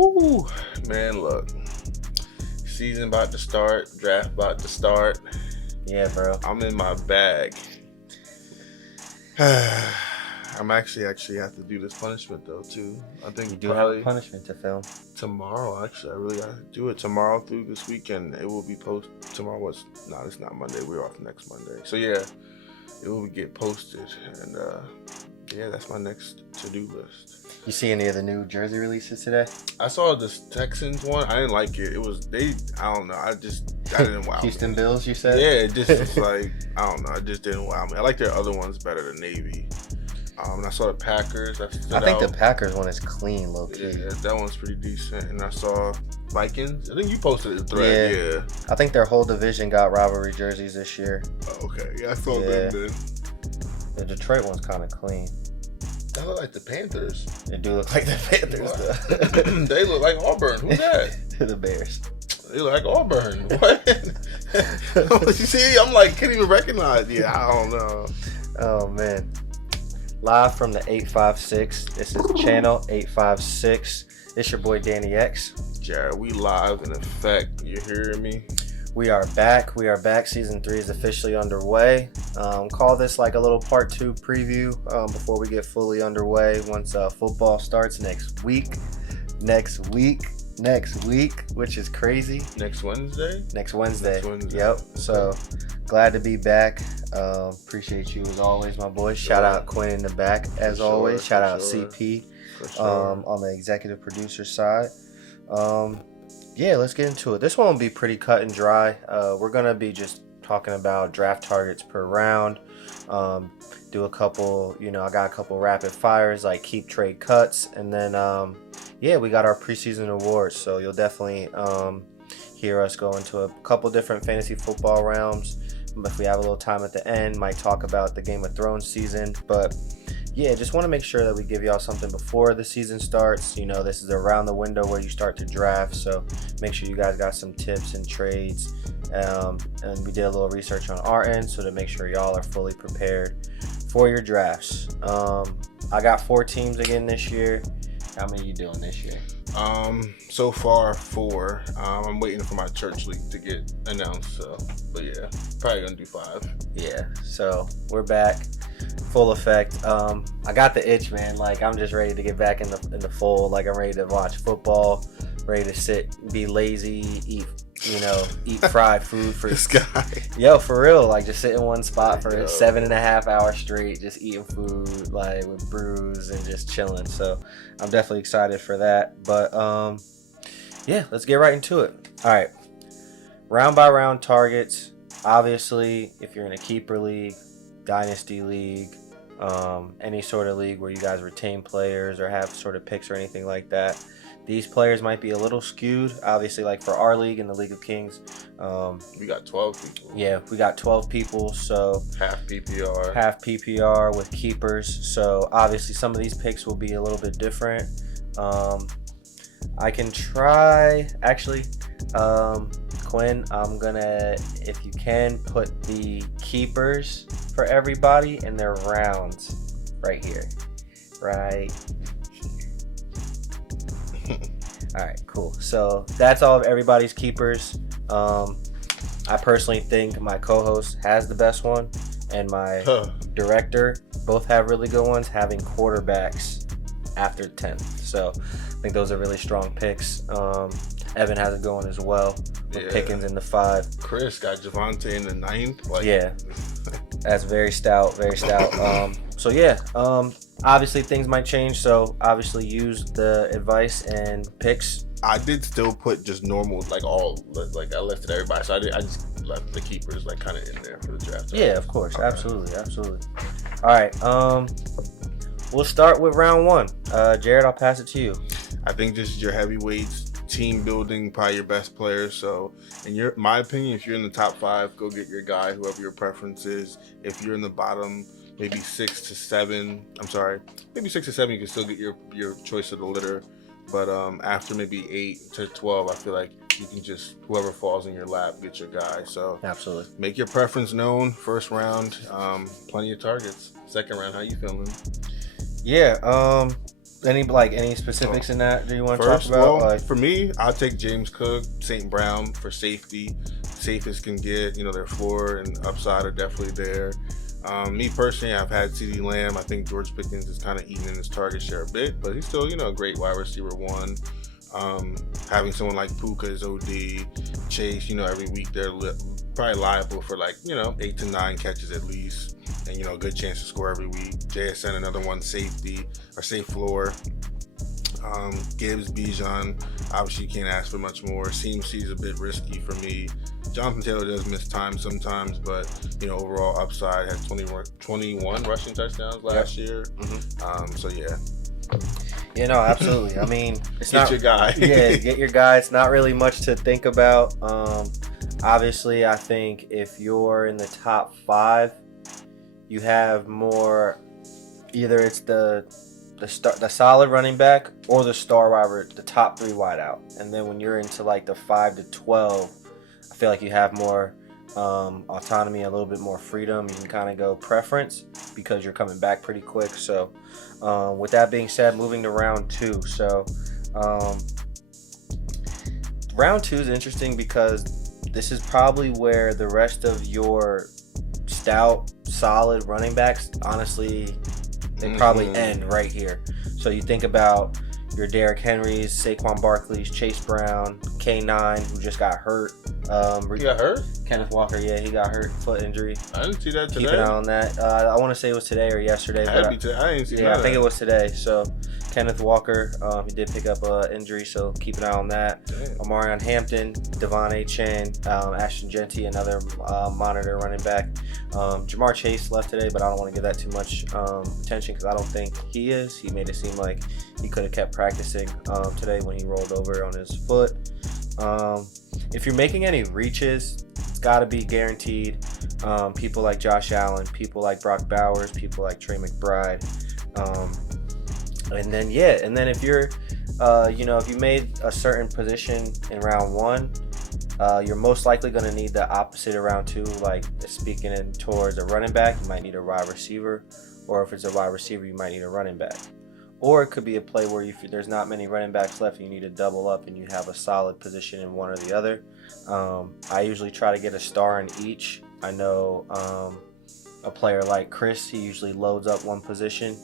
Woo, man, look. Season about to start, draft about to start. Yeah, bro. I'm in my bag. I'm actually have to do this punishment though too. I think You do have a punishment to film. Tomorrow. Actually, I really gotta do it tomorrow through this weekend. It will be posted tomorrow. It's not Monday. We're off next Monday. So yeah, it will get posted, and yeah, that's my next to-do list. You see any of the new jersey releases today? I saw this Texans one. I didn't like it. It was I don't know. I didn't wow Houston me. Bills, you said? Yeah, it just was like I don't know. It just didn't wow me. I like their other ones better than Navy. And I saw the Packers. I think the Packers one is clean, low key. Yeah, that one's pretty decent. And I saw Vikings. I think you posted the thread. Yeah. I think their whole division got rivalry jerseys this year. Oh, okay. Yeah, I saw them then. The Detroit one's kind of clean. They look like the Panthers. They do look like the Panthers, though. They look like Auburn. Who's that? The Bears. They look like Auburn. What? You see, I'm like, can't even recognize. Yeah, I don't know. Oh, man. Live from the 856. This is channel 856. It's your boy Danny X. Jared, we live in effect. You hearing me? We are back. Season 3 is officially underway. Call this like a little part 2 preview before we get fully underway once football starts next week, which is crazy. Next Wednesday. Yep. So glad to be back. Appreciate you as always, my boy. Shout out Quinn in the back as always. Shout out CP on the executive producer side. Yeah, let's get into it. This one will be pretty cut and dry. We're gonna be just talking about draft targets per round. Do a couple, I got a couple rapid fires like keep, trade, cuts, and then yeah, we got our preseason awards. So you'll definitely hear us go into a couple different fantasy football realms. If we have a little time at the end, might talk about the Game of Thrones season. But yeah, just want to make sure that we give y'all something before the season starts. This is around the window where you start to draft. So make sure you guys got some tips and trades. And we did a little research on our end, so to make sure y'all are fully prepared for your drafts. I got 4 teams again this year. How many you doing this year? So far 4. I'm waiting for my church league to get announced. So, but yeah, probably gonna do 5. Yeah. So we're back, full effect. I got the itch, man. Like I'm just ready to get back in the fold. Like I'm ready to watch football, ready to sit, be lazy, eat fried food for this guy. Yo, for real, like just sit in one spot for 7.5 hours straight, just eating food like with brews and just chilling. So I'm definitely excited for that. But yeah, let's get right into it. All right, round by round targets. Obviously, if you're in a keeper league, dynasty league, any sort of league where you guys retain players or have sort of picks or anything like that, these players might be a little skewed. Obviously, like for our league in the League of Kings, we got 12 people. Yeah, we got 12 people, so half PPR with keepers. So obviously, some of these picks will be a little bit different. I can try actually, Quinn. I'm gonna, if you can, put the keepers for everybody in their rounds right here, right. All right, cool. So that's all of everybody's keepers. I personally think my co-host has the best one, and my director both have really good ones, having quarterbacks after 10th. So I think those are really strong picks. Evan has it going as well, with Pickens in the 5. Chris got Javonte in the 9th. Yeah, that's very stout, very stout. So yeah, obviously things might change, so obviously use the advice and picks. I did still put just normal, like I listed everybody, so I just left the keepers like kind of in there for the draft. Yeah, of course, absolutely. All right, we'll start with round 1. Jared, I'll pass it to you. I think just your heavyweights, team building, probably your best players. So in my opinion, if you're in the top 5, go get your guy, whoever your preference is. If you're in the bottom, maybe 6 to 7, you can still get your choice of the litter. But after maybe 8 to 12, I feel like you can just, whoever falls in your lap, get your guy. So absolutely, make your preference known. First round, plenty of targets. Second round, how you feeling? Yeah, Any specifics in that do you want to talk First, about? well, for me, I'll take James Cook, St. Brown for safety. Safest can get, their floor and upside are definitely there. Me personally, I've had CeeDee Lamb. I think George Pickens is kind of eating in his target share a bit, but he's still, a great wide receiver one. Having someone like Puka is OD. Chase, every week they're probably liable for 8 to 9 catches at least, and a good chance to score every week. JSN, another one, safety or safe floor. Gibbs, Bijan, obviously you can't ask for much more. CMC is a bit risky for me. Jonathan Taylor does miss time sometimes, but overall upside, had 21 rushing touchdowns last year. Mm-hmm. So yeah. Yeah, no, absolutely. I mean, it's get your guy. Yeah, get your guy. It's not really much to think about. Obviously, I think if you're in the top 5, you have more. Either it's the solid running back or the star wide, the top 3 wide out. And then when you're into the 5 to 12, I feel like you have more autonomy, a little bit more freedom. You can kind of go preference because you're coming back pretty quick. So with that being said, moving to round 2. So round 2 is interesting because this is probably where the rest of your stout, solid running backs, honestly, they probably end right here. So you think about your Derrick Henrys, Saquon Barkley's, Chase Brown, K9, who just got hurt. He got hurt? Kenneth Walker, yeah, he got hurt, foot injury. I didn't see that today. Keep an eye on that. I want to say it was today or yesterday. I didn't see that. Yeah, I think it was today. So Kenneth Walker, he did pick up an injury, so keep an eye on that. Damn. Omarion Hampton, Devon A. Chan, Ashton Genty, another monitor running back. Jamar Chase left today, but I don't want to give that too much attention because I don't think he is. He made it seem like he could have kept practicing today when he rolled over on his foot. If you're making any reaches, it's got to be guaranteed. People like Josh Allen, people like Brock Bowers, people like Trey McBride. And then if you're, if you made a certain position in round 1, you're most likely going to need the opposite of round 2. Like speaking in towards a running back, you might need a wide receiver, or if it's a wide receiver, you might need a running back. Or it could be a play where there's not many running backs left and you need to double up and you have a solid position in one or the other. I usually try to get a star in each. I know a player like Chris, he usually loads up one position.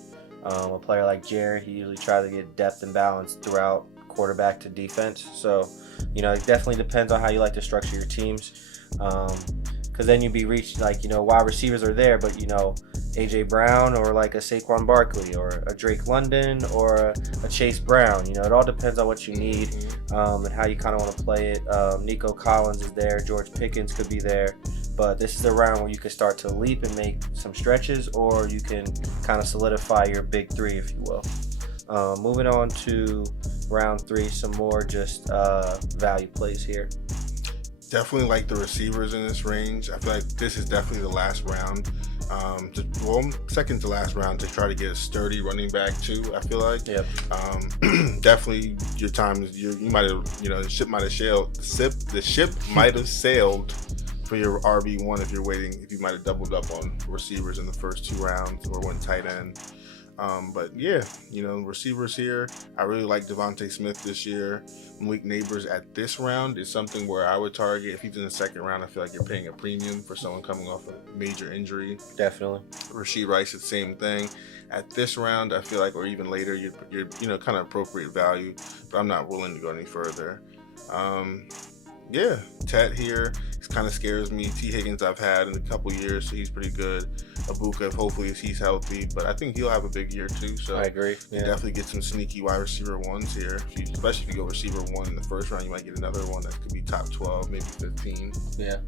A player like Jared, he usually tries to get depth and balance throughout quarterback to defense. So, it definitely depends on how you like to structure your teams. Because then you'd be reached, wide receivers are there, but, A.J. Brown or like a Saquon Barkley or a Drake London or a Chase Brown. It all depends on what you need and how you kind of want to play it. Nico Collins is there. George Pickens could be there. But this is a round where you can start to leap and make some stretches, or you can kind of solidify your big 3, if you will. Moving on to round 3, some more just value plays here. Definitely like the receivers in this range. I feel like this is definitely the last round. Second to last round to try to get a sturdy running back too. I feel like. Yep. Definitely your time is you might have the ship might have sailed. The ship might have sailed for your RB1 if you might have doubled up on receivers in the first 2 rounds or one tight end. But yeah, receivers here. I really like Devontae Smith this year. Malik Neighbors at this round is something where I would target. If he's in the second round, I feel like you're paying a premium for someone coming off a major injury. Definitely. Rasheed Rice, the same thing. At this round, I feel like, or even later, you're kind of appropriate value, but I'm not willing to go any further. Ted here, it kind of scares me. T. Higgins I've had in a couple years, so he's pretty good. Abuka, hopefully he's healthy, but I think he'll have a big year too. So I agree. You definitely get some sneaky wide receiver ones here. Especially if you go receiver 1 in the first round, you might get another one that could be top 12, maybe 15. Yeah.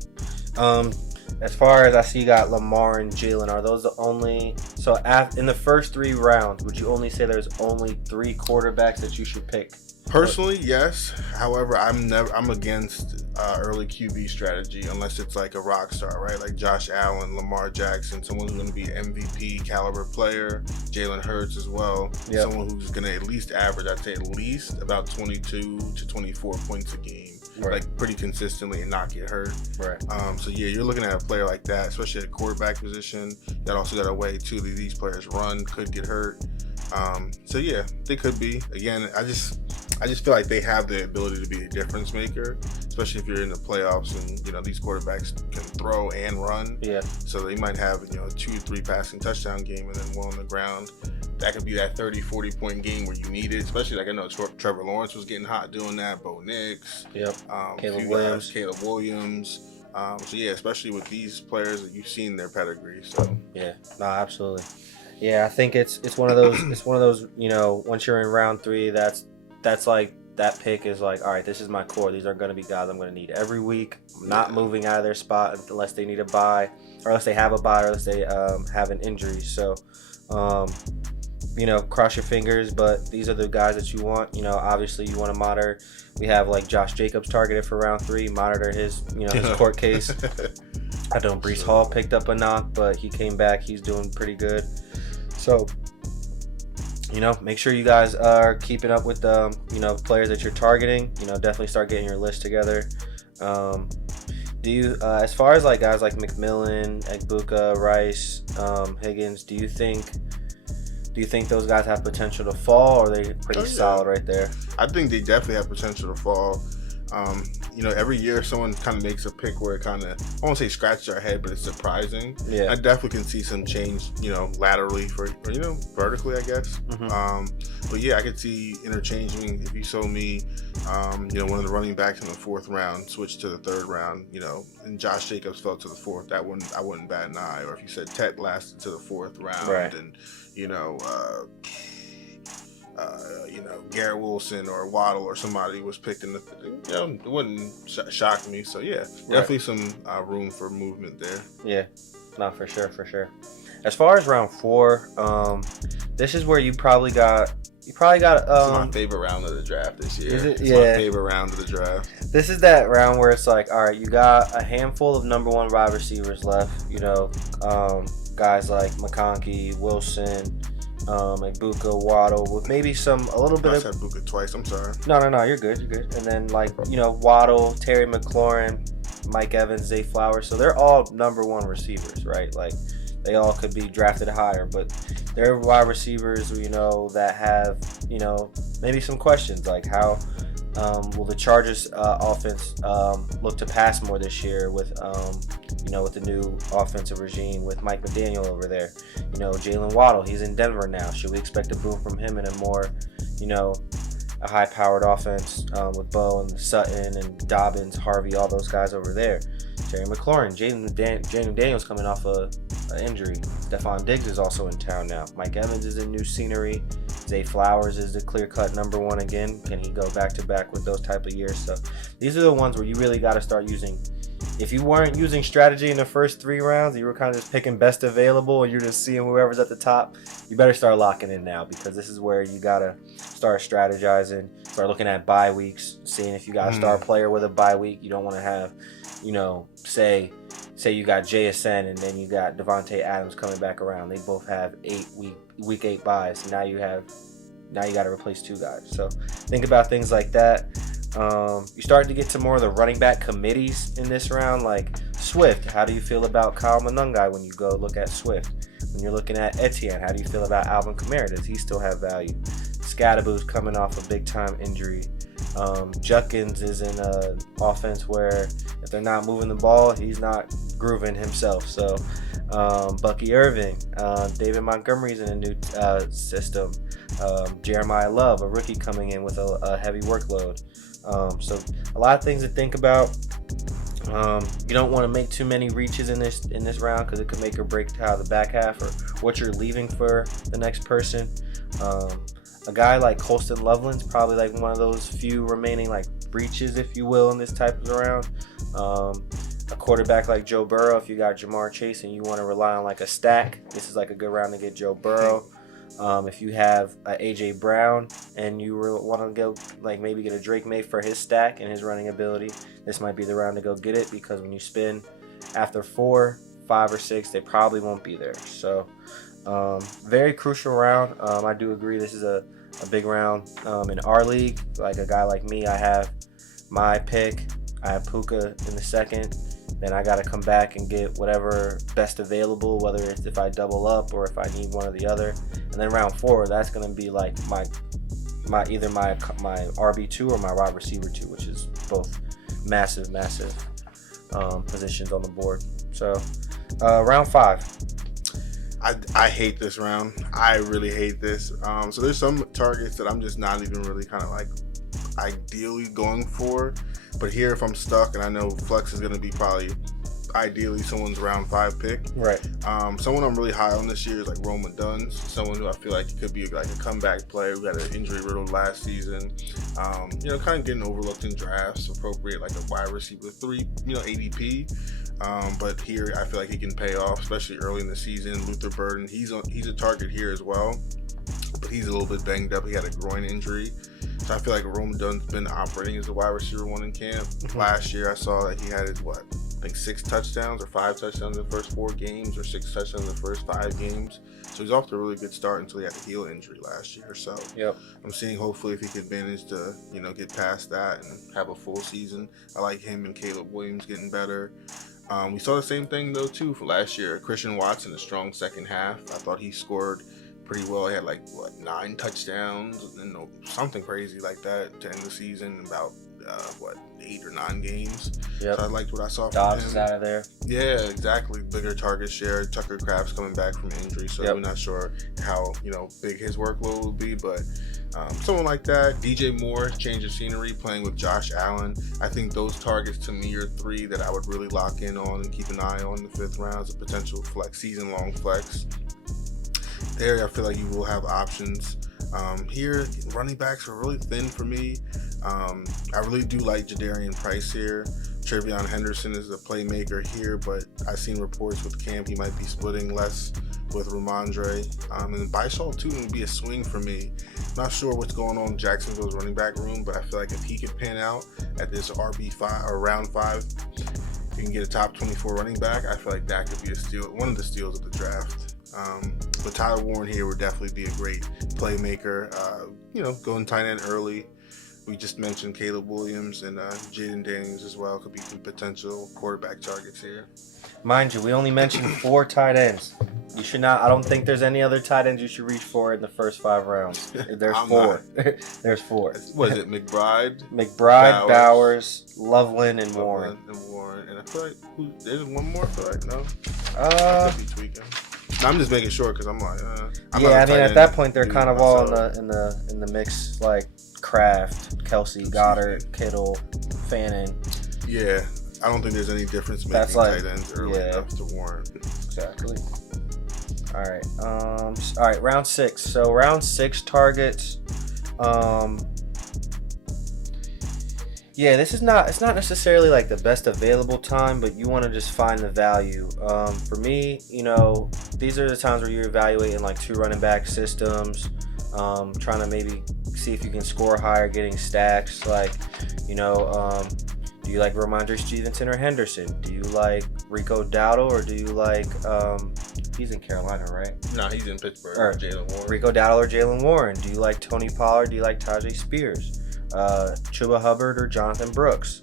As far as I see, you got Lamar and Jalen. Are those the only? So in the first 3 rounds, would you only say there's only 3 quarterbacks that you should pick? Personally, yes. However, I'm against early QB strategy unless it's like a rock star, right? Like Josh Allen, Lamar Jackson, someone who's going to be an MVP caliber player. Jalen Hurts as well. Yep. Someone who's going to at least average, I'd say at least about 22 to 24 points a game. Right. Like pretty consistently and not get hurt. Right. So yeah, you're looking at a player like that, especially at quarterback position. That also got a way too that these players run, could get hurt. So yeah, they could be. Again, I just feel like they have the ability to be a difference maker, especially if you're in the playoffs and these quarterbacks can throw and run. Yeah. So they might have a 2-3 passing touchdown game and then one on the ground. That could be that 30-40 point game where you need it. Especially like I know Trevor Lawrence was getting hot doing that. Bo Nix. Yep. Caleb Williams. So yeah, especially with these players that you've seen their pedigree. So yeah, no, absolutely. Yeah, I think it's one of those. It's one of those. Once you're in round 3, that's like that pick is like, all right, this is my core. These are going to be guys I'm going to need every week. I'm not moving out of their spot unless they need a bye, or unless they have a bye, or unless they have an injury. So, cross your fingers. But these are the guys that you want. Obviously you want to monitor. We have like Josh Jacobs targeted for round 3. Monitor his his court case. I know Breece Hall picked up a knock, but he came back. He's doing pretty good. So, make sure you guys are keeping up with the, players that you're targeting. Definitely start getting your list together. Do you, as far as like guys like McMillan, Egbuka, Rice, Higgins, do you think those guys have potential to fall, or are they pretty solid right there? I think they definitely have potential to fall. Every year someone kind of makes a pick where it kind of, I won't say scratches our head, but it's surprising. Yeah. I definitely can see some change, laterally for vertically, I guess. Mm-hmm. But yeah, I could see interchanging. If you saw me, one of the running backs in the 4th round switch to the 3rd round, and Josh Jacobs fell to the 4th, I wouldn't bat an eye. Or if you said Tet lasted to the 4th round, right, and Garrett Wilson or Waddle or somebody was picked in the, it wouldn't shock me. So yeah, definitely some room for movement there. Yeah, no, for sure. As far as round 4, this is where you probably got. This is my favorite round of the draft this year. It's my favorite round of the draft. This is that round where it's like, all right, you got a handful of number 1 wide receivers left. Guys like McConkey, Wilson, Egbuka, Waddle, with maybe a little bit I of. said Egbuka twice. I'm sorry. No, you're good. And then Waddle, Terry McLaurin, Mike Evans, Zay Flowers. So they're all number 1 receivers, right? Like they all could be drafted higher, but they're wide receivers, that have, maybe some questions like how will the Chargers offense look to pass more this year with with the new offensive regime with Mike McDaniel over there. Jalen Waddle, he's in Denver now. Should we expect a boom from him in a more, a high-powered offense with Bo and Sutton and Dobbins, Harvey, all those guys over there? Terry McLaurin, Jaden Daniels coming off an injury. Stephon Diggs is also in town now. Mike Evans is in new scenery. Zay Flowers is the clear-cut number 1 again. Can he go back-to-back with those type of years? So these are the ones where you really got to start using. If you weren't using strategy in the first 3 rounds, you were kind of just picking best available and you're just seeing whoever's at the top, you better start locking in now, because this is where you got to start strategizing, start looking at bye weeks, seeing if you got a star player with a bye week. You don't want to have, say you got JSN and then you got Devontae Adams coming back around. They both have week 8 buys. Now you got to replace 2 guys. So think about things like that. You start to get to more of the running back committees in this round, like Swift. How do you feel about Kyle Monangai when you go look at Swift? When you're looking at Etienne, how do you feel about Alvin Kamara? Does he still have value? Scadaboo's coming off a big-time injury. Judkins is in an offense where if they're not moving the ball, he's not grooving himself. So Bucky Irving, David Montgomery's in a new system. Jeremiah Love, a rookie coming in with a heavy workload. So a lot of things to think about. You don't want to make too many reaches in this round, because it could make or break how the back half or what you're leaving for the next person. A guy like Colston Loveland's probably like one of those few remaining like reaches, if you will, in this type of round. A quarterback like Joe Burrow, if you got Jamar Chase and you want to rely on like a stack, this is like a good round to get Joe Burrow. If you have AJ Brown and you want to go like maybe get a Drake May for his stack and his running ability, this might be the round to go get it, because when you spin after 4, 5, or 6, they probably won't be there. So very crucial round. I do agree this is a big round in our league. Like a guy like me, I have my pick. I have Puka in the 2nd. Then I got to come back and get whatever best available, whether it's if I double up or if I need one or the other. And then round 4, that's going to be like my either my RB2 or my wide receiver 2, which is both massive positions on the board. So round 5. I hate this round. I really hate this. So there's some targets that I'm just not even really kind of like ideally going for. But here, if I'm stuck, and I know flex is going to be probably ideally someone's round 5 pick. Right. Someone I'm really high on this year is like Roma Duns. Someone who I feel like could be like a comeback player who got an injury riddled last season. Kind of getting overlooked in drafts, appropriate like a wide receiver 3, ADP. But here I feel like he can pay off, especially early in the season. Luther Burden, he's a target here as well, but he's a little bit banged up. He had a groin injury. So I feel like Roma Dunn's been operating as a wide receiver 1 in camp. Last year I saw that he had his 6 touchdowns or 5 touchdowns in the first 4 games, or 6 touchdowns in the first 5 games. So he's off to a really good start until he had a heel injury last year. So I'm seeing hopefully if he can manage to, get past that and have a full season. I like him and Caleb Williams getting better. We saw the same thing though too for last year. Christian Watson, a strong second half. I thought he scored pretty well. He had 9 touchdowns and something crazy like that to end the season. About 8 or 9 games. So I liked what I saw from him. Dobbs is out of there. Yeah, exactly. Bigger target share. Tucker Kraft's coming back from injury, so we're not sure how big his workload will be, but someone like that. DJ Moore, change of scenery, playing with Josh Allen. I think those targets to me are 3 that I would really lock in on and keep an eye on in the 5th round as a potential flex, season-long flex. There, I feel like you will have options. Here, running backs are really thin for me. I really do like Jadarian Price here. Trevion Henderson is a playmaker here, but I've seen reports with camp he might be splitting less with Ramondre. And Byshaw too would be a swing for me. Not sure what's going on in Jacksonville's running back room, but I feel like if he can pan out at this RB5 or round 5, you can get a top 24 running back. I feel like that could be a steal, one of the steals of the draft. But Tyler Warren here would definitely be a great playmaker. Going tight end early. We just mentioned Caleb Williams and Jaden Daniels as well. Could be some potential quarterback targets here. Mind you, we only mentioned 4 tight ends. You should not. I don't think there's any other tight ends you should reach for in the first 5 rounds. There's 4. There's 4. What is it? McBride, Bowers, Loveland, and Warren. And I feel like there's one more. I feel like no. I could be tweaking. No, I'm just making sure because I'm like. at that point they're kind of all in the mix, like Kraft, Kelsey, Goddard, Kittle, Fannin. Yeah, I don't think there's any difference making tight ends early enough to warrant. Exactly. All right. Round 6. So round 6 targets. This is not. It's not necessarily like the best available time, but you want to just find the value. For me, these are the times where you're evaluating like 2 running back systems, trying to maybe see if you can score higher, getting stacks. Like, do you like Ramondre Stevenson or Henderson? Do you like Rico Dowdle or do you like he's in Carolina, right? No, he's in Pittsburgh. Or Jalen Warren. Rico Dowdle or Jalen Warren? Do you like Tony Pollard? Do you like Tajay Spears? Chuba Hubbard or Jonathan Brooks?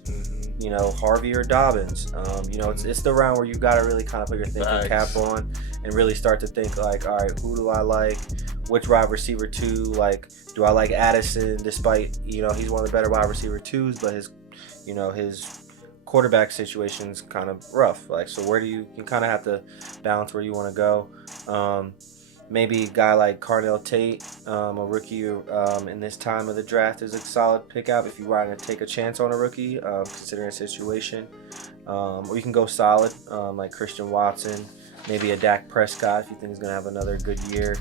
Harvey or Dobbins? It's the round where you've got to really kind of put your thinking cap on and really start to think like, all right, who do I like? Which wide receiver 2? Like, do I like Addison? Despite he's one of the better wide receiver 2s, but his quarterback situation's kind of rough. Like, so where do you kind of have to balance where you want to go. Maybe a guy like Carnell Tate, a rookie in this time of the draft, is a solid pickup if you want to take a chance on a rookie, considering the situation. Or you can go solid, like Christian Watson, maybe a Dak Prescott if you think he's going to have another good year.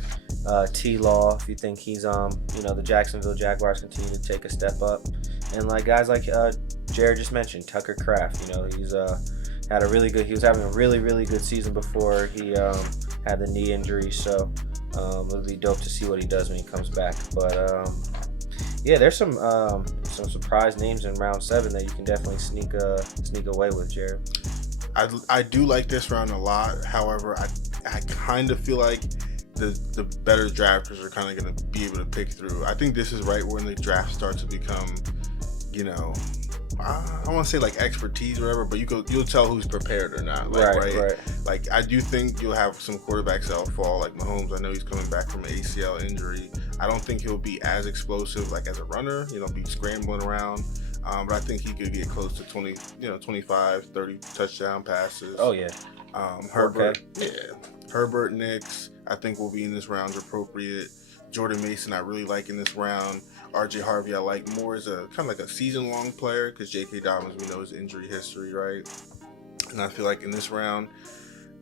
T-Law if you think he's, the Jacksonville Jaguars continue to take a step up. And like guys like Jared just mentioned, Tucker Kraft, he's had a really good, he was having a really, really good season before he had the knee injury, so it'll be dope to see what he does when he comes back. But there's some surprise names in round 7 that you can definitely sneak away with, Jared. I do like this round a lot. However, I kind of feel like the better drafters are kind of going to be able to pick through. I think this is right when the draft starts to become, I want to say like expertise or whatever, but you'll tell who's prepared or not. Like, right. Like I do think you'll have some quarterbacks that'll fall. Like Mahomes, I know he's coming back from an ACL injury. I don't think he'll be as explosive like as a runner. Be scrambling around. But I think he could get close to 20, 25, 30 touchdown passes. Oh yeah. Herbert, Herbert, Nicks, I think will be in this round appropriate. Jordan Mason, I really like in this round. RJ Harvey, I like more as a kind of like a season-long player because J.K. Dobbins, we know his injury history, right? And I feel like in this round,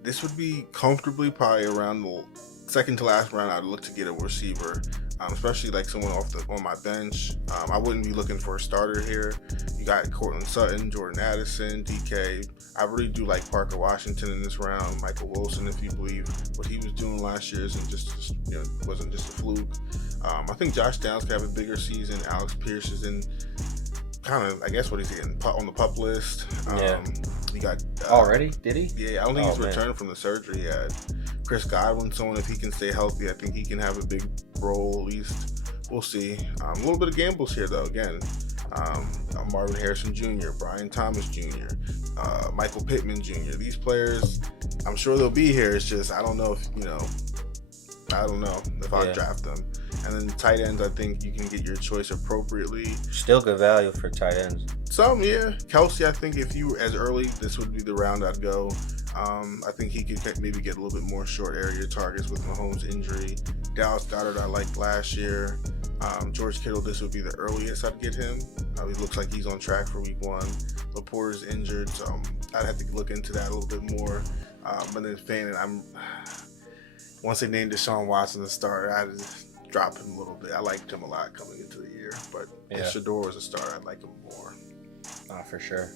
this would be comfortably probably around the second to last round. I'd look to get a receiver, especially like someone on my bench. I wouldn't be looking for a starter here. You got Cortland Sutton, Jordan Addison, DK. I really do like Parker Washington in this round. Michael Wilson, if you believe what he was doing last year, isn't wasn't just a fluke. I think Josh Downs could have a bigger season. Alex Pierce is in kind of, I guess, what he's getting on the pup list. You got already? Did he? Yeah, I don't think he's returned from the surgery he had. Chris Godwin, someone if he can stay healthy, I think he can have a big role at least. We'll see. A little bit of gambles here though. Again, Marvin Harrison Jr., Brian Thomas Jr., Michael Pittman Jr. These players, I'm sure they'll be here. It's just I don't know if I draft them. And then tight ends, I think you can get your choice appropriately. Still good value for tight ends. Some, yeah. Kelsey, I think if you as early, this would be the round I'd go. I think he could maybe get a little bit more short area targets with Mahomes' injury. Dallas Goedert, I liked last year. George Kittle, this would be the earliest I'd get him. He looks like he's on track for week 1. Laporte's injured, so I'd have to look into that a little bit more. But then Fannin, once they named Deshaun Watson the starter, I had to drop him a little bit. I liked him a lot coming into the year, but if Shador was a starter, I'd like him more. For sure.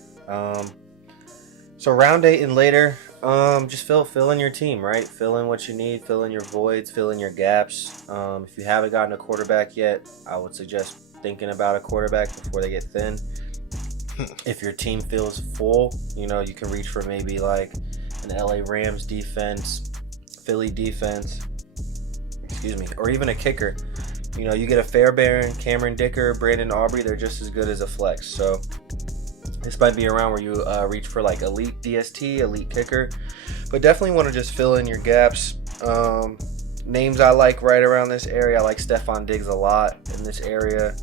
So round 8 and later, just fill in your team, right? Fill in what you need, fill in your voids, fill in your gaps. If you haven't gotten a quarterback yet, I would suggest thinking about a quarterback before they get thin. If your team feels full, you can reach for maybe like an LA Rams defense, Philly defense, or even a kicker. You get a Fairbairn, Cameron Dicker, Brandon Aubrey, they're just as good as a flex. So this might be a round where you reach for like elite DST, elite kicker, but definitely want to just fill in your gaps. Names I like right around this area, I like Stephon Diggs a lot in this area.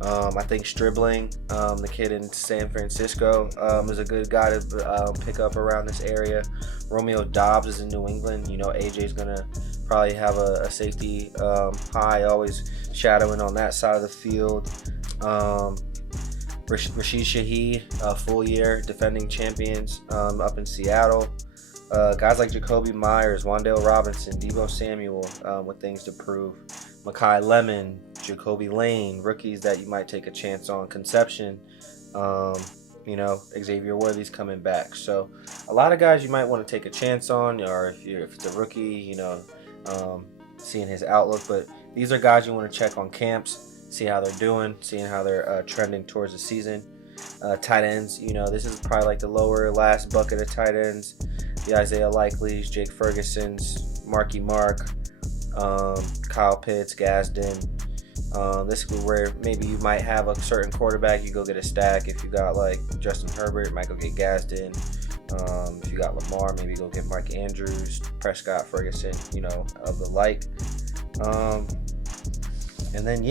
I think Stribling, the kid in San Francisco, is a good guy to pick up around this area. Romeo Doubs is in New England. AJ's going to probably have a safety high, always shadowing on that side of the field. Rashid Shaheed, full year defending champions up in Seattle. Guys like Jacoby Myers, Wan'Dale Robinson, Deebo Samuel with things to prove. Makai Lemon, Jacoby Lane, rookies that you might take a chance on. Conception, Xavier Worthy's coming back. So a lot of guys you might want to take a chance on, or if it's a rookie, seeing his outlook. But these are guys you want to check on camps, see how they're doing, seeing how they're trending towards the season. Tight ends, this is probably like the lower last bucket of tight ends. The Isaiah Likely's, Jake Ferguson's, Marky Mark, Kyle Pitts, Gadsden. This is where maybe you might have a certain quarterback, you go get a stack. If you got like Justin Herbert, you might go get Gadsden. If you got Lamar, maybe go get Mark Andrews, Prescott, Ferguson, of the like. And then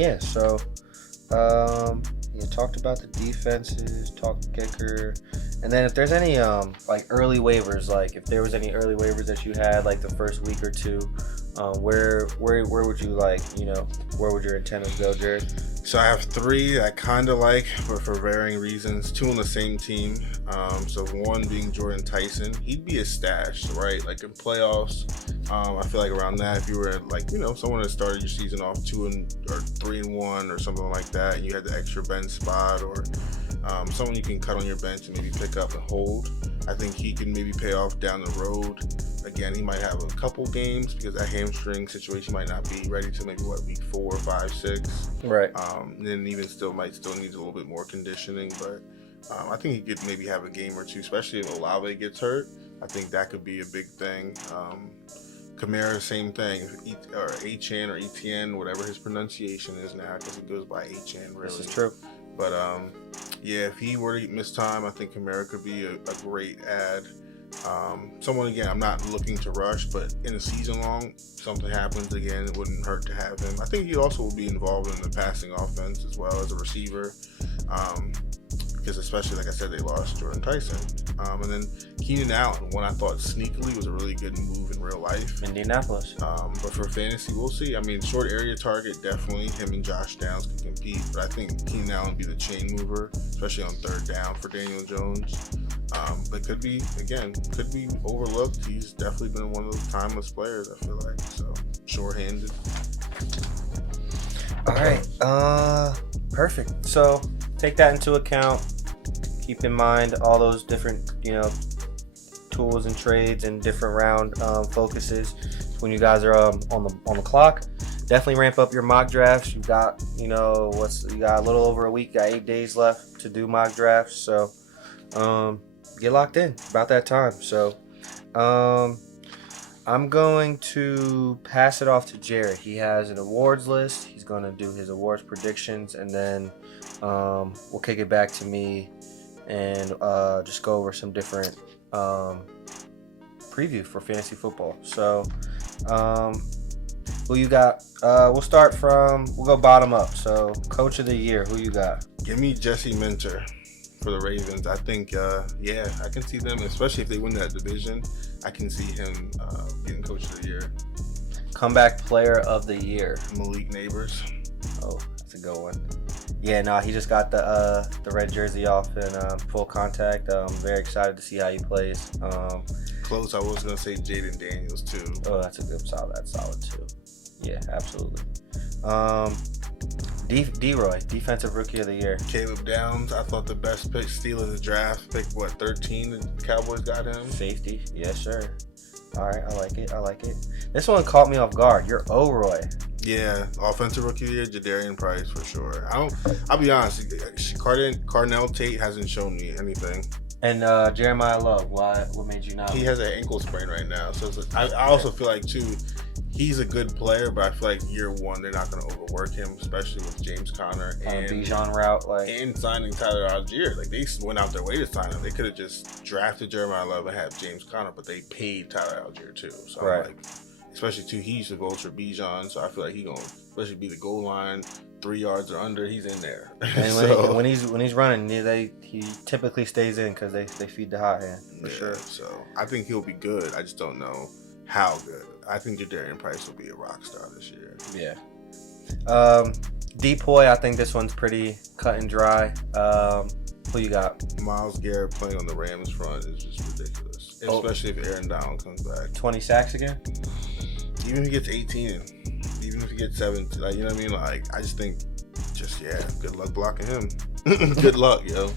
talked about the defenses, talked kicker. And then if there's any early waivers, like if there was any early waivers that you had like the first week or two, where would you where would your incentives go, Jared? So I have 3 I kind of like, but for varying reasons. 2 on the same team. So one being Jordan Tyson. He'd be a stash, right? Like in playoffs. I feel like around that, if you were someone that started your season off 3-1 or something like that, and you had the extra bench spot, or someone you can cut on your bench and maybe pick up and hold. I think he can maybe pay off down the road. Again, he might have a couple games because that hamstring situation might not be ready till maybe week 4, 5, 6. Right. And then even might still need a little bit more conditioning, but I think he could maybe have a game or two, especially if Olave gets hurt. I think that could be a big thing. Kamara, same thing, or Achan or Etienne, whatever his pronunciation is now, because it goes by Achan, really. This is true. But Yeah, if he were to miss time, I think Kamara could be a great add. Someone, again, I'm not looking to rush, but in a season long, something happens again, it wouldn't hurt to have him. I think he also will be involved in the passing offense as well as a receiver. Because especially, like I said, they lost Jordan Tyson. And then Keenan Allen, one I thought sneakily was a really good move in real life. Indianapolis. But for fantasy, we'll see. I mean, short area target, definitely. Him and Josh Downs can compete. But I think Keenan Allen would be the chain mover, especially on third down for Daniel Jones. But could be overlooked. He's definitely been one of those timeless players, I feel like. So, short-handed. All right. Perfect. So, take that into account. Keep in mind all those different, tools and trades and different round focuses when you guys are on the clock. Definitely ramp up your mock drafts. You got, you got a little over a week. Got 8 days left to do mock drafts. So, get locked in about that time. So, I'm going to pass it off to Jared. He has an awards list. He's going to do his awards predictions, and then we'll kick it back to me and just go over some different preview for fantasy football. So, who you got? We'll go bottom up. So, coach of the year, who you got? Give me Jesse Minter for the Ravens. I think, I can see them, especially if they win that division. I can see him getting coach of the year. Comeback player of the year. Malik Neighbors. Oh, that's a good one. Yeah, no, he just got the red jersey off in full contact. I'm very excited to see how he plays. Close. I was gonna say Jaden Daniels too. Oh, that's a good solid. That's solid too. Yeah, absolutely. D-Roy, defensive rookie of the year. Caleb Downs. I thought the best pick, steal of the draft. Pick 13. The Cowboys got him. Safety. Yes, sir. All right, I like it. This one caught me off guard. You're O-Roy. Yeah, offensive rookie of the year, Jadarian Price for sure. I'll be honest, Carnell Tate hasn't shown me anything. And Jeremiah Love, what made you not? He has an ankle sprain right now, so it's I also feel like too, he's a good player, but I feel like year one they're not going to overwork him, especially with James Conner and Bijan route, and signing Tyler Algier. Like they went out their way to sign him. They could have just drafted Jeremiah Love and had James Conner, but they paid Tyler Algier too. So right. I'm like, especially too, he used to vulture Bijan, so I feel like he's gonna especially be the goal line, 3 yards or under, he's in there. And when he's running, he typically stays in because they feed the hot hand for sure. So I think he'll be good. I just don't know how good. I think Jadarian Price will be a rock star this year. Yeah. Depoy, I think this one's pretty cut and dry. Who you got? Myles Garrett playing on the Rams front is just ridiculous, especially if Aaron Donald comes back. 20 sacks again? Even if he gets 18, even if he gets 17, like, you know what I mean? Like, I just think, good luck blocking him. Good luck, yo.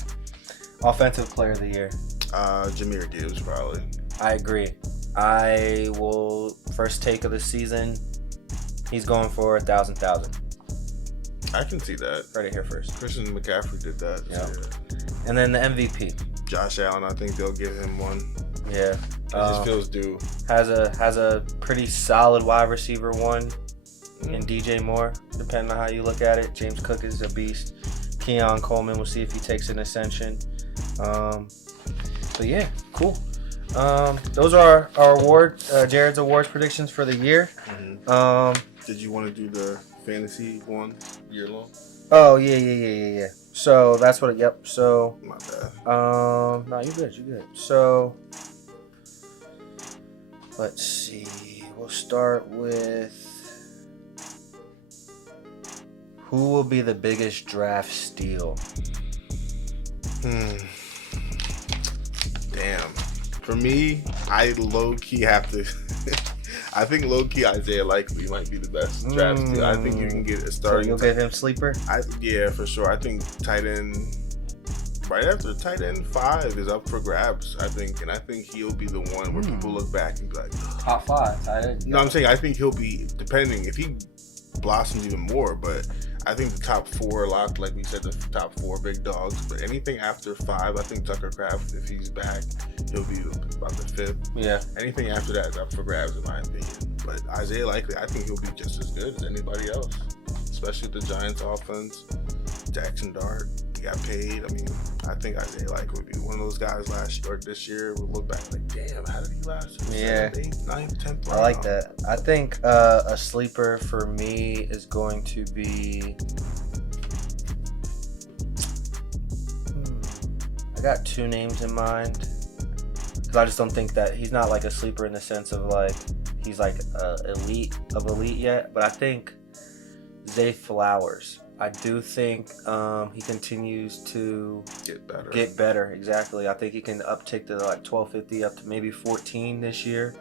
Offensive player of the year? Jahmyr Gibbs, probably. I agree. I will, first take of the season, he's going for 1,000. I can see that. Heard it here first. Christian McCaffrey did that. Yeah. So yeah. And then the MVP. Josh Allen, I think they'll give him one. Yeah. It just feels due. Has a pretty solid wide receiver one in DJ Moore, depending on how you look at it. James Cook is a beast. Keon Coleman, we'll see if he takes an ascension. But yeah, cool. Those are our Jared's awards predictions for the year. Mm-hmm. Did you want to do the fantasy one year long? Oh yeah. So that's what. Yep. So. My bad. No, you're good. So. Let's see. We'll start with who will be the biggest draft steal. Damn. For me, I low-key have to... I think low-key Isaiah Likely might be the best draft steal. I think you can get a starting... So you'll give him sleeper? Yeah, for sure. I think tight end... Right after tight end 5 is up for grabs, I think. And I think he'll be the one where people look back and be like... Top 5 tight end? No, I'm saying I think he'll be... Depending, if he blossoms even more, but... I think the top 4 locked, like we said, the top 4 big dogs. But anything after 5, I think Tucker Kraft, if he's back, he'll be about the 5th. Yeah. Anything after that is up for grabs, in my opinion. But Isaiah Likely, I think he'll be just as good as anybody else, especially the Giants' offense. Jackson Dart, he got paid. I mean, I think Isaiah like would be one of those guys last year or this year. We'll look back like, damn, how did he last? 7th, 8th, 9th, 10th round? I like that. I think a sleeper for me is going to be. I got 2 names in mind. Because I just don't think that he's not like a sleeper in the sense of like he's like elite yet. But I think Zay Flowers. I do think he continues to get better. Exactly. I think he can uptick to like 1250 up to maybe 14 this year.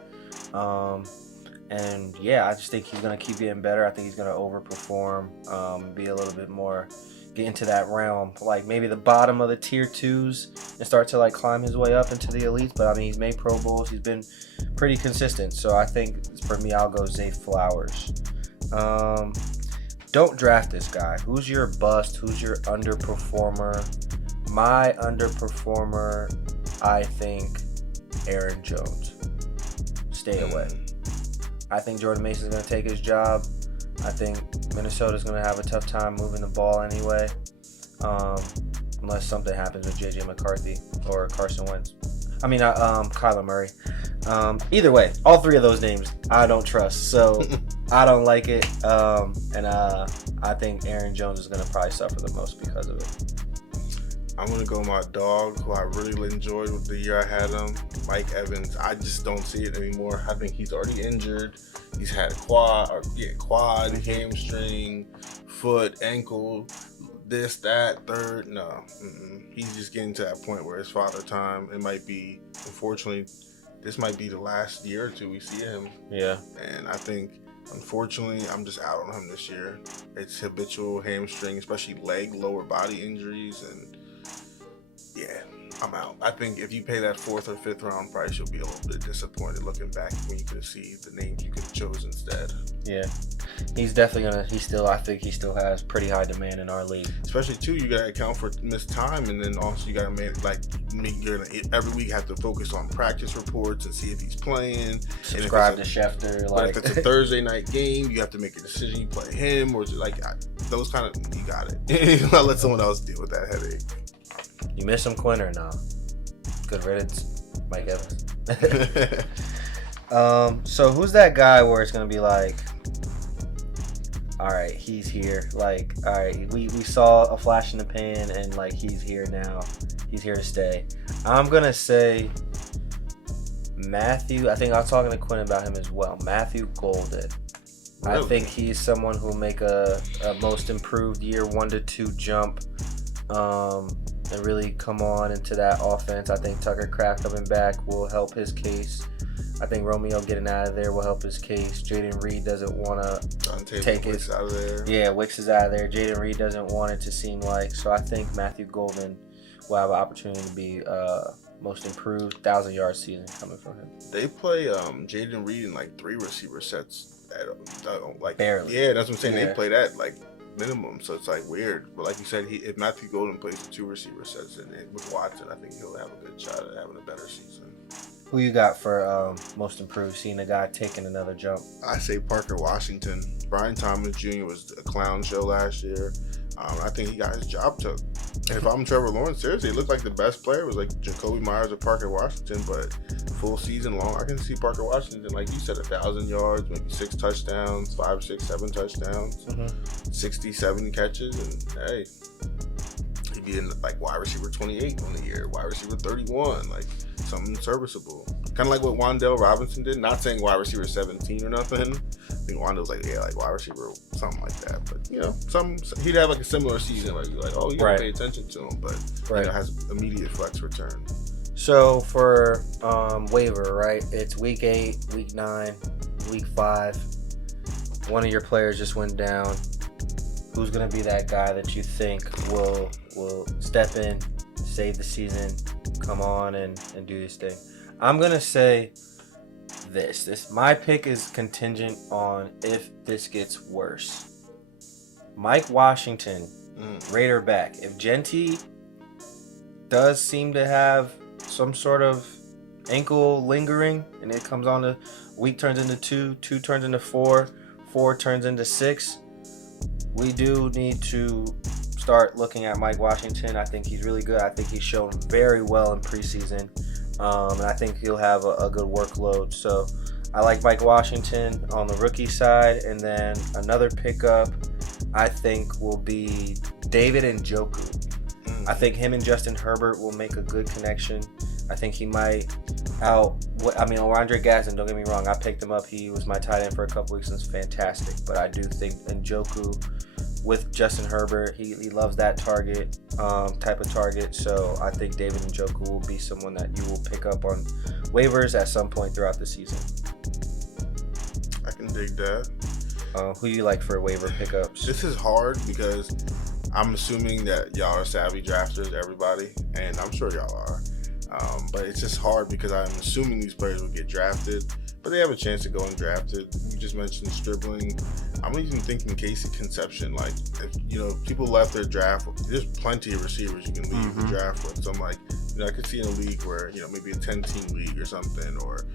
And yeah, I just think he's going to keep getting better. I think he's going to overperform, be a little bit more, get into that realm, like maybe the bottom of the tier 2s and start to like climb his way up into the elites. But I mean, he's made Pro Bowls. He's been pretty consistent. So I think for me, I'll go Zay Flowers. Don't draft this guy. Who's your bust? Who's your underperformer? My underperformer, I think, Aaron Jones. Stay away. I think Jordan Mason's going to take his job. I think Minnesota's going to have a tough time moving the ball anyway, unless something happens with J.J. McCarthy or Carson Wentz. I mean, Kyler Murray. Either way, all 3 of those names I don't trust, so I don't like it. And I think Aaron Jones is going to probably suffer the most because of it. I'm going to go my dog, who I really enjoyed with the year I had him, Mike Evans. I just don't see it anymore. I think he's already injured. He's had quad, hamstring, foot, ankle, this, that, third. No. He's just getting to that point where it's father time. It might be, unfortunately, this might be the last year or 2 we see him. Yeah. And I think, unfortunately, I'm just out on him this year. It's habitual hamstring, especially leg, lower body injuries, and yeah, I'm out. I think if you pay that 4th or 5th round price, you'll be a little bit disappointed looking back when you can see the names you could have chose instead. Yeah, he's definitely I think he still has pretty high demand in our league. Especially too, you gotta account for missed time, and then also you gotta you're gonna every week have to focus on practice reports and see if he's playing. Subscribe to Schefter. But if it's a Thursday night game, you have to make a decision. You play him or those kind of. You got it. I'll let someone else deal with that headache. You miss him, Quinn, or no? Good riddance, Mike Evans. So who's that guy where it's gonna be like, all right, he's here. Like, all right, we saw a flash in the pan, and like he's here now. He's here to stay. I'm gonna say Matthew. I think I was talking to Quinn about him as well. Matthew Golden. Really? I think he's someone who'll make a most improved year 1 to 2 jump. And really come on into that offense. I think Tucker Kraft coming back will help his case. I think Romeo getting out of there will help his case. Jaden Reed doesn't want to take it. Out of there. Yeah, Wicks is out of there. Jaden Reed doesn't want it to seem like. So I think Matthew Golden will have an opportunity to be most improved 1,000-yard season coming from him. They play Jaden Reed in like 3 receiver sets. Like barely. Yeah, that's what I'm saying. Yeah. They play that like minimum, so it's like weird. But like you said, if Matthew Golden plays the 2 receiver sets and with Watson, I think he'll have a good shot at having a better season. Who you got for most improved? Seeing a guy taking another jump. I say Parker Washington. Brian Thomas Jr. was a clown show last year. I think he got his job took. And if I'm Trevor Lawrence, seriously, it looked like the best player was like Jacoby Myers or Parker Washington, but full season long, I can see Parker Washington, like you said, 1,000 yards, maybe 6 touchdowns, 5, 6, 7 touchdowns, 60, 70 catches, and hey, he'd be in like wide receiver 28 on the year, wide receiver 31, like something serviceable. Kind of like what Wan'Dale Robinson did. Not saying wide receiver 17 or nothing. I think Wan'Dale's like wide receiver, something like that. But he'd have like a similar season where you're like, oh, you gotta pay attention to him, but has immediate flex return. So for waiver, right? It's week 8, week 9, week 5. One of your players just went down. Who's gonna be that guy that you think will step in, save the season, come on and do this thing? I'm gonna say this. My pick is contingent on if this gets worse. Mike Washington, Raider back. If Genty does seem to have some sort of ankle lingering, and it comes on to week turns into 2, 2 turns into 4, 4 turns into 6, we do need to start looking at Mike Washington. I think he's really good. I think he's shown very well in preseason, and I think he'll have a good workload. So I like Mike Washington on the rookie side, and then another pickup I think will be David Njoku. I think him and Justin Herbert will make a good connection. I think he might Andre Gadsden, don't get me wrong, I picked him up. He was my tight end for a couple weeks and it's fantastic. But I do think Njoku with Justin Herbert, he loves that target, type of target. So I think David Njoku will be someone that you will pick up on waivers at some point throughout the season. I can dig that. Who do you like for waiver pickups? This is hard because I'm assuming that y'all are savvy drafters, everybody, and I'm sure y'all are. But it's just hard because I'm assuming these players will get drafted, but they have a chance to go undrafted. You just mentioned Stribling. I'm even thinking Casey Conception. Like, if people left their draft, there's plenty of receivers you can leave the draft with. So I'm like, I could see in a league where maybe a 10-team league or something, or.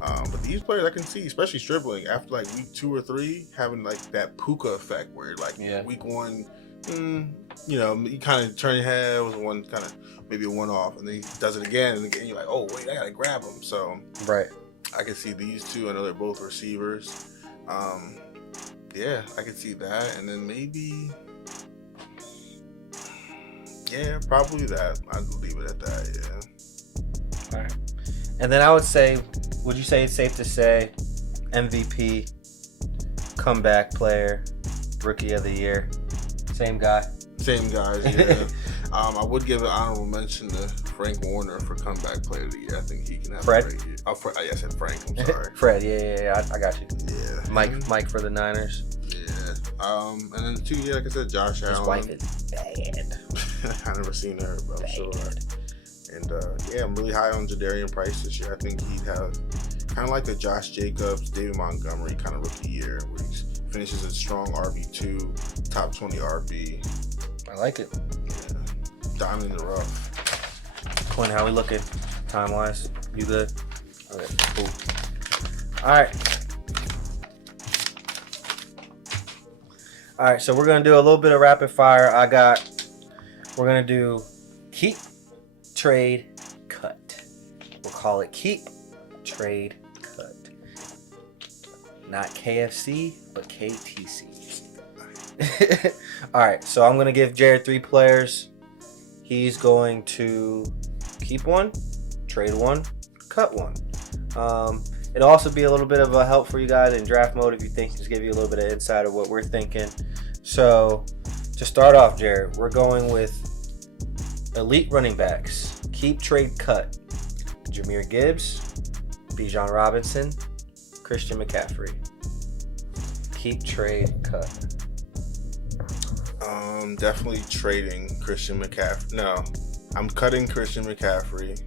But these players I can see, especially Stribling, after like week 2 or 3, having like that Puka effect where like week 1. You kind of turn your head, was one kind of maybe a one-off, and then he does it again, and again you're like, oh wait, I gotta grab him. So right, I can see these two. I know they're both receivers. I could see that, and then maybe, probably that. I'd leave it at that. All right, and then I would say, would you say it's safe to say MVP, comeback player, rookie of the year? Same guys, yeah. I would give an honorable mention to Frank Warner for comeback player of the year. I think he can have Fred? a great year. I said Frank, I'm sorry. Fred, yeah, I got you. Yeah. Mike for the Niners. Yeah. And then 2, like I said, Josh Allen. His wife is bad. I've never seen her, but I'm sure. And I'm really high on Jadarian Price this year. I think he'd have kind of like a Josh Jacobs, David Montgomery kind of rookie year where he finishes a strong RB2, top 20 RB. I like it. Yeah. Diamond in the rough. Quinn, how we looking time-wise? You good? Okay, cool. All right, so we're going to do a little bit of rapid fire. We're going to do keep, trade, cut. We'll call it keep, trade, cut. Not KFC, but KTC. All right, so I'm going to give Jared 3 players. He's going to keep 1, trade 1, cut 1. It'll also be a little bit of a help for you guys in draft mode if you think, just give you a little bit of insight of what we're thinking. So to start off, Jared, we're going with elite running backs. Keep, trade, cut. Jahmyr Gibbs, Bijan Robinson, Christian McCaffrey. Keep, trade, cut. Definitely trading Christian McCaffrey. No, I'm cutting Christian McCaffrey.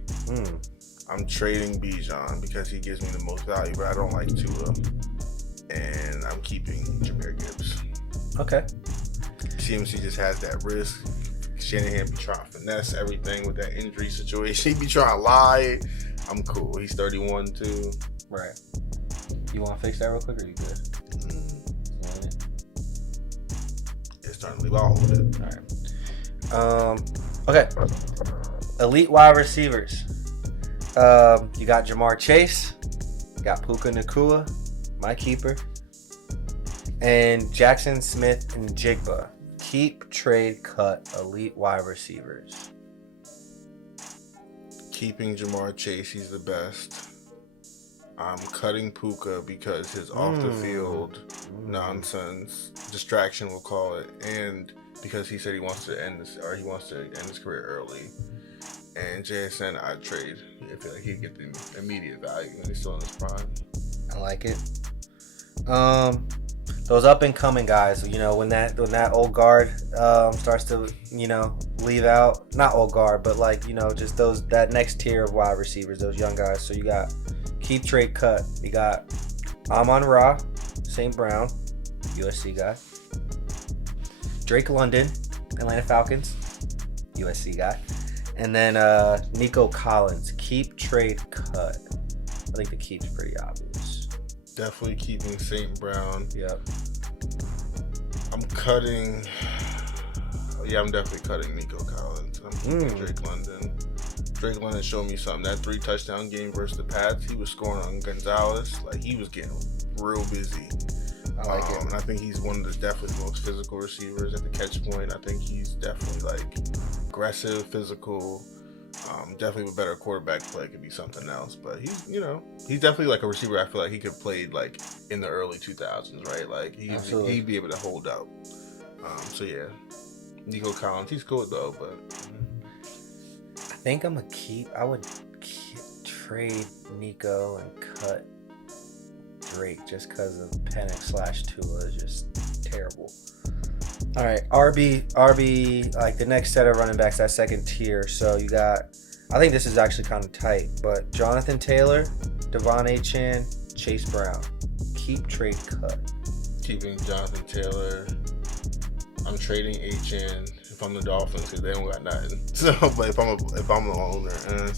I'm trading Bijan because he gives me the most value, but I don't like Tua. And I'm keeping Jahmyr Gibbs. Okay. CMC just has that risk. Shanahan be trying to finesse everything with that injury situation. He be trying to lie. I'm cool. He's 31 too. Right. You want to fix that real quick, or you good? It's starting to leave. I'll hold it. All right. Okay. Elite wide receivers. You got Jamar Chase. You got Puka Nacua, my keeper. And Jackson Smith and Jigba. Keep, trade, cut, elite wide receivers. Keeping Jamar Chase, he's the best. I'm cutting Puka because his off the field nonsense, distraction we'll call it, and because he said he wants to end his career early. And JSN I'd trade. I feel like he'd get the immediate value when he's still in his prime. I like it. Those up and coming guys, when that old guard starts to, leave out, not old guard, but just that next tier of wide receivers, those young guys. So you got keep, trade, cut. You got Amon-Ra, St. Brown, USC guy. Drake London, Atlanta Falcons, USC guy. And then Nico Collins, keep, trade, cut. I think the keep's pretty obvious. Definitely keeping St. Brown. Yep. I'm cutting. Yeah, I'm definitely cutting Nico Collins. I'm keeping Drake London. Drake London showed me something. That 3-touchdown game versus the Pats, he was scoring on Gonzalez. Like, he was getting real busy. I like it. And I think he's one of the definitely most physical receivers at the catch point. I think he's definitely like aggressive, physical. Definitely with better quarterback play could be something else. But he's definitely like a receiver. I feel like he could play like in the early 2000s, right? Like he'd be able to hold out. So yeah, Nico Collins, he's cool though. But I think I would trade Nico and cut Drake just because of Penix / Tua is just terrible. All right, RB, like the next set of running backs, that second tier. So you got, I think this is actually kind of tight, but Jonathan Taylor, Devon Achane, Chase Brown. Keep, trade, cut. Keeping Jonathan Taylor. I'm trading Achane if I'm the Dolphins because they don't got nothing. So, but if I'm the owner, and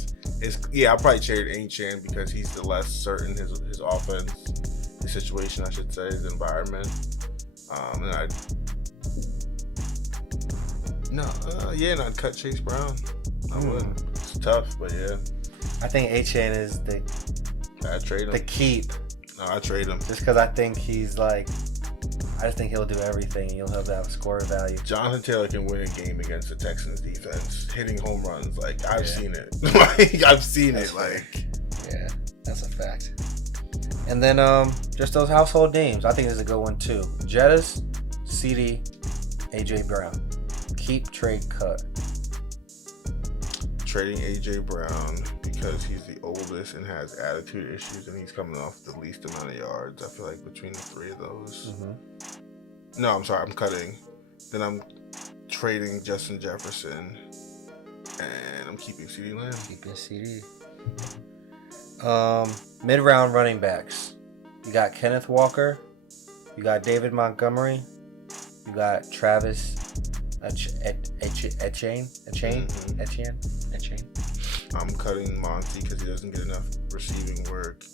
I'll probably trade Achane because he's the less certain his offense, his situation, I should say, his environment. And I'd cut Chase Brown. I would. It's tough, but yeah. I think Achane is I'd trade him. The keep. No, I trade him. Just because I think he's like, I just think he'll do everything. He'll have that score value. Jonathan Taylor can win a game against the Texans defense, hitting home runs. Like, I've seen it. Like, I've seen it. Like, yeah, that's a fact. And then just those household names. I think this is a good one too. Jettas, CD, AJ Brown. Keep, trade, cut. Trading AJ Brown because he's the oldest and has attitude issues, and he's coming off the least amount of yards. I feel like between the three of those. No, I'm sorry. I'm cutting. Then I'm trading Justin Jefferson, and I'm keeping CD Lamb. Keeping CD. Mid-round running backs. You got Kenneth Walker. You got David Montgomery. You got Travis Etienne. I'm cutting Monty because he doesn't get enough receiving work.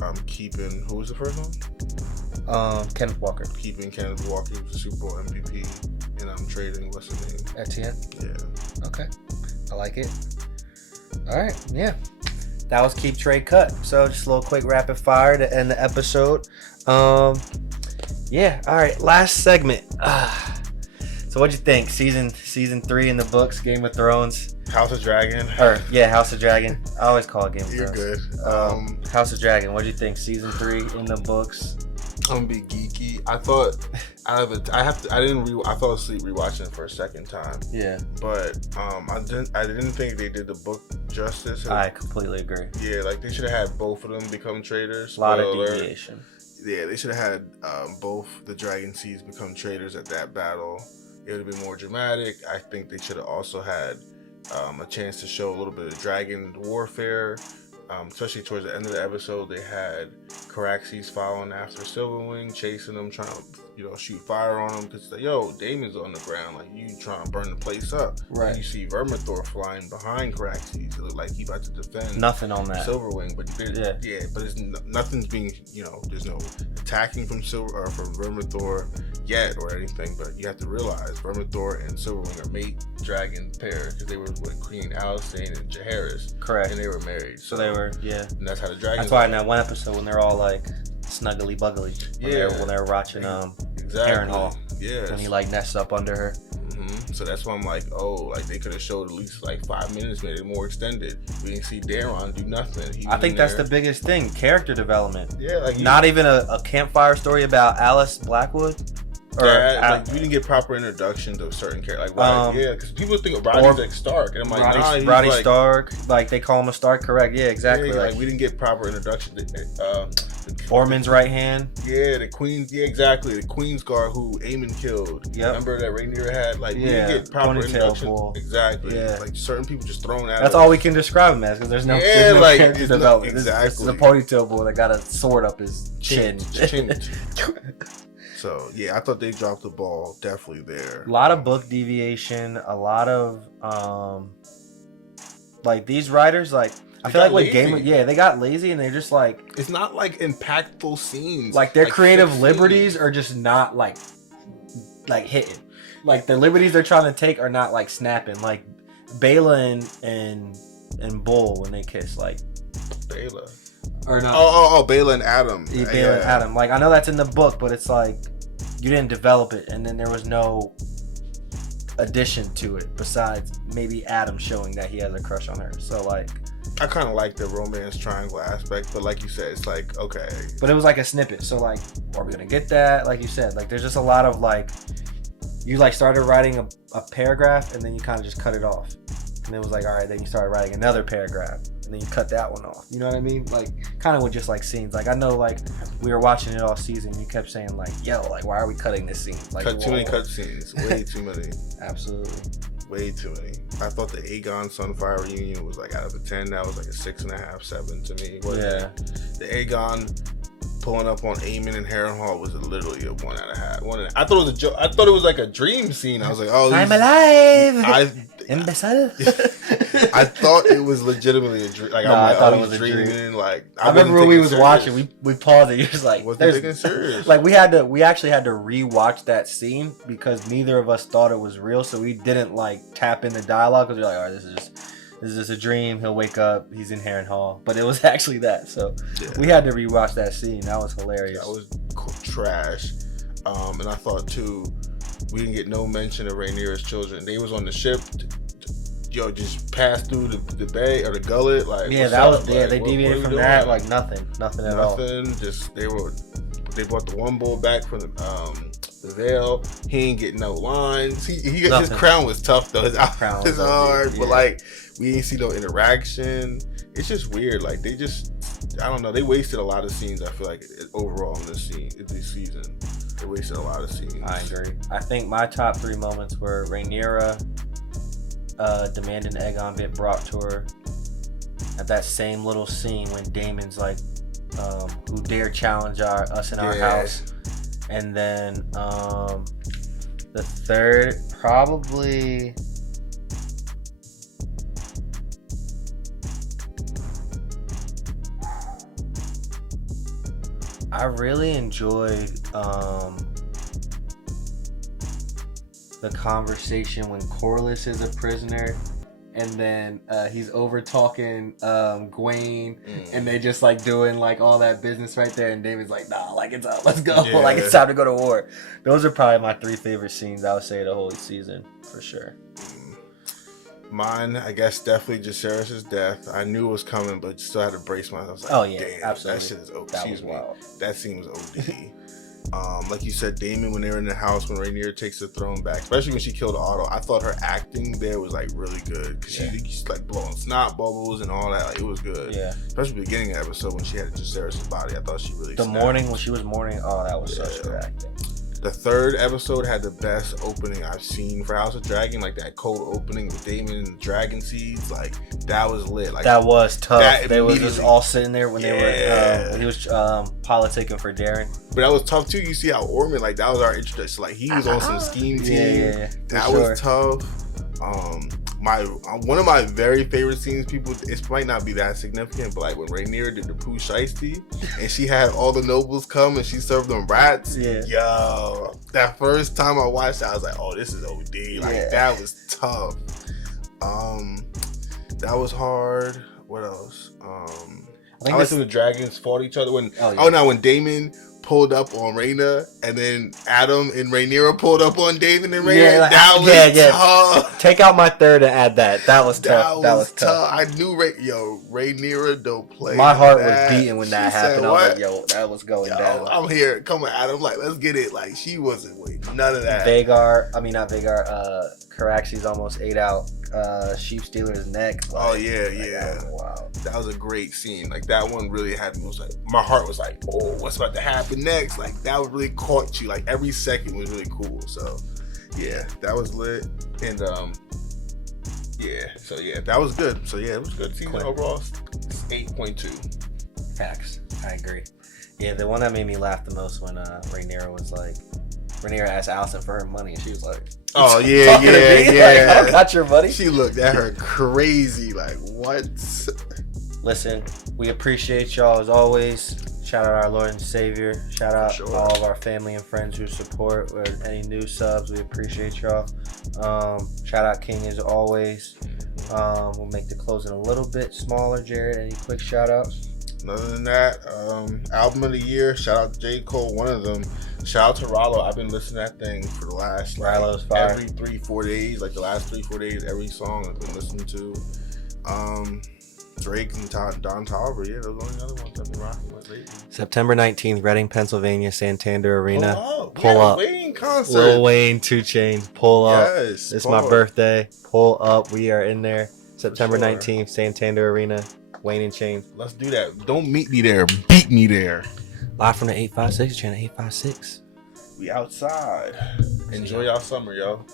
I'm keeping, who was the first one? Kenneth Walker. Keeping Kenneth Walker, who's the Super Bowl MVP, and I'm trading, what's his name? Etienne. Yeah. Okay, I like it. All right, yeah. That was Keep, Trade, Cut. So just a little quick rapid fire to end the episode. Yeah. All right. Last segment. So what'd you think? Season 3 in the books. Game of Thrones. House of Dragon. House of Dragon. I always call it Game of You're Thrones. Good. House of Dragon. What'd you think? Season 3 in the books. I'm gonna be geeky. I thought I fell asleep rewatching it for a second time. Yeah. But I didn't think they did the book justice. I completely agree. Yeah, like they should have had both of them become traders. A lot of deviation. Yeah, they should have had both the Dragon Seeds become traders at that battle. It would have been more dramatic. I think they should have also had a chance to show a little bit of dragon warfare. Especially towards the end of the episode, they had Caraxes following after Silverwing, chasing them, trying to shoot fire on them because Damon's on the ground, like you trying to burn the place up. Right. And you see Vermithor flying behind Caraxes. It looked like he about to defend. Nothing on that. Silverwing, but nothing's being there's no attacking from Vermithor yet or anything. But you have to realize Vermithor and Silverwing are mate dragon pair because they were with Queen Alicent and Jaehaerys. Correct. And they were married. So they were, yeah. And that's how the dragons. That's why in that one episode when they're all like snuggly buggly. When they're watching Harrenhal. Yeah. When he like nests up under her. Mm-hmm. So that's why I'm like, they could have showed at least like 5 minutes, made it more extended. We didn't see Daron do nothing. I think that's the biggest thing, character development. Yeah, like not even a campfire story about Alice Blackwood. We didn't get proper introductions of certain characters. Like, because people think of Roddy's like Stark, and I'm like, Roddy Stark. Like they call him a Stark, correct? Yeah, exactly. Yeah, like we didn't get proper introduction. Ormond's right hand. Yeah, the Queen. Yeah, exactly. The Queen's Guard who Aemon killed. Yep. Remember that Rhaenyra had? Like we didn't get proper introduction. Exactly. Yeah. Like certain people just thrown out. That's all we can describe him as because there's no character development. Exactly. This is a ponytail boy that got a sword up his chin. So, yeah, I thought they dropped the ball definitely there. A lot of book deviation, a lot of, like, these writers, like, I feel like with they got lazy and they're just like... It's not, like, impactful scenes. Like, their creative liberties are just not, like hitting. like the liberties they're trying to take are not like snapping. Like Bayla and Bull when they kiss, like Bayla. Or no. Oh, Bayla and Adam. Yeah, Bayla and Adam. Like I know that's in the book, but it's like you didn't develop it, and then there was no addition to it besides maybe Adam showing that he has a crush on her. So like, I kind of like the romance triangle aspect, but like you said, it's like okay. But it was like a snippet. So like, are we gonna get that? Like you said, like there's just a lot of like, you like started writing a paragraph and then you kind of just cut it off, and it was like, all right, then you started writing another paragraph and then you cut that one off. You know what I mean? Like kind of with just like scenes. Like I know like we were watching it all season. You kept saying like, yo, like why are we cutting this scene? Like cut too many cut scenes. Way too many. Absolutely. Way too many. I thought the Aegon Sunfire reunion was like out of a 10. That was like a 6.5, 7 to me. Yeah. The Aegon pulling up on Aemon and Harrenhal was literally a 1 out of half. I thought it was a joke. I thought it was like a dream scene. I was like, oh, I'm alive. Imbecile. I thought it was legitimately a dream. Like I thought it was dreaming. Dream. Like I remember when we was watching, we paused it. He was like, wasn't taking serious. Like we actually had to rewatch that scene because neither of us thought it was real, so we didn't like tap in the dialogue because we're like, all right, this is just a dream. He'll wake up. He's in Harrenhal, but it was actually that. So we had to rewatch that scene. That was hilarious. That was trash. And I thought too, we didn't get no mention of Rhaenyra's children. They was on the ship. Just passed through the bay or the gullet. Like yeah, that was like, they deviated from that. Like nothing at all. Just they brought the one bull back from the Vale. He ain't getting no lines. His crown was tough though. His crown was hard, but like we didn't see no interaction. It's just weird. Like they just, I don't know. They wasted a lot of scenes. I feel like overall in this season, they wasted a lot of scenes. I agree. I think my top 3 moments were Rhaenyra demanding the Aegon bit brought to her at that same little scene when Daemon's like, who dare challenge us in our house, and then the third probably. I really enjoyed the conversation when Corlys is a prisoner and then he's over talking Gwaine and they just like doing like all that business right there and David's like, nah, like it's up, let's go. Like it's time to go to war. Those are probably my 3 favorite scenes I would say the whole season for sure. Mine, I guess, definitely Jacaerys' death. I knew it was coming, but still had to brace myself. I was like, oh yeah, damn, absolutely. That shit is OD. That was wild. That scene was OD. Like you said, Daemon, when they were in the house, when Rhaenyra takes the throne back, especially when she killed Otto, I thought her acting there was like really good because she's like blowing snot bubbles and all that. Like, it was good. Yeah. Especially the beginning of the episode when she had Jacaerys' body, I thought she really. Morning when she was mourning, oh, that was such good acting. The third episode had the best opening I've seen for House of Dragon, like that cold opening with Daemon and the dragon seeds. Like that was lit. Like that was tough. They were just all sitting there when they were when he was politicking for Darren. But that was tough too. You see how Ormond, like that was our introduction. Like he was on some scheme team. Yeah, that was tough. One of my very favorite scenes, it might not be that significant, but like when Rhaenyra did the Pooh Shiesty and she had all the nobles come and she served them rats. Yeah. Yo, that first time I watched it, I was like, oh, this is OD. Like that was tough. That was hard. What else? I like when the dragons fought each other. When Daemon pulled up on Rhaena, and then Adam and Rhaenyra pulled up on Daemon and Rhaena. Yeah, that was tough. Take out my third and add that. That was tough. That was tough. I knew Rhaenyra don't play. My heart was beating when that happened. I was like, yo, that was going down. I'm here. Come on, Adam. Like, let's get it. Like, she wasn't waiting. None of that. Caraxes almost ate out Sheep Stealer's neck. Like, wow. That was a great scene. Like that one really had me. Was like my heart was like, oh, what's about to happen next? Like that really caught you. Like every second was really cool. So yeah, that was lit. And that was good. So yeah, it was good season overall. 8.2. Facts. I agree. Yeah, the one that made me laugh the most when Rhaenyra was like, Rhaenyra asked Alicent for her money and she was like, oh yeah. Like, I don't got your money. She looked at her crazy like, what? Listen, we appreciate y'all as always. Shout out our Lord and Savior. Shout out all of our family and friends who support. Or any new subs, we appreciate y'all. Shout out King as always. We'll make the closing a little bit smaller. Jared, any quick shout outs? Other than that, album of the year, shout out to J. Cole, one of them. Shout out to Rollo. I've been listening to that thing for the last every 3-4 days, like the last 3-4 days, every song I've been listening to. Drake and Don Toliver, yeah, those are the only other ones I've been rocking with lately. September 19th, Reading, Pennsylvania, Santander Arena. Pull up. Wayne concert. Lil Wayne, 2 Chainz, pull up. Yes, it's my birthday. Pull up. We are in there. September 19th, Santander Arena, Wayne and Chainz. Let's do that. Don't meet me there. Beat me there. Live from the 856, channel 856. We outside. Enjoy y'all summer, yo.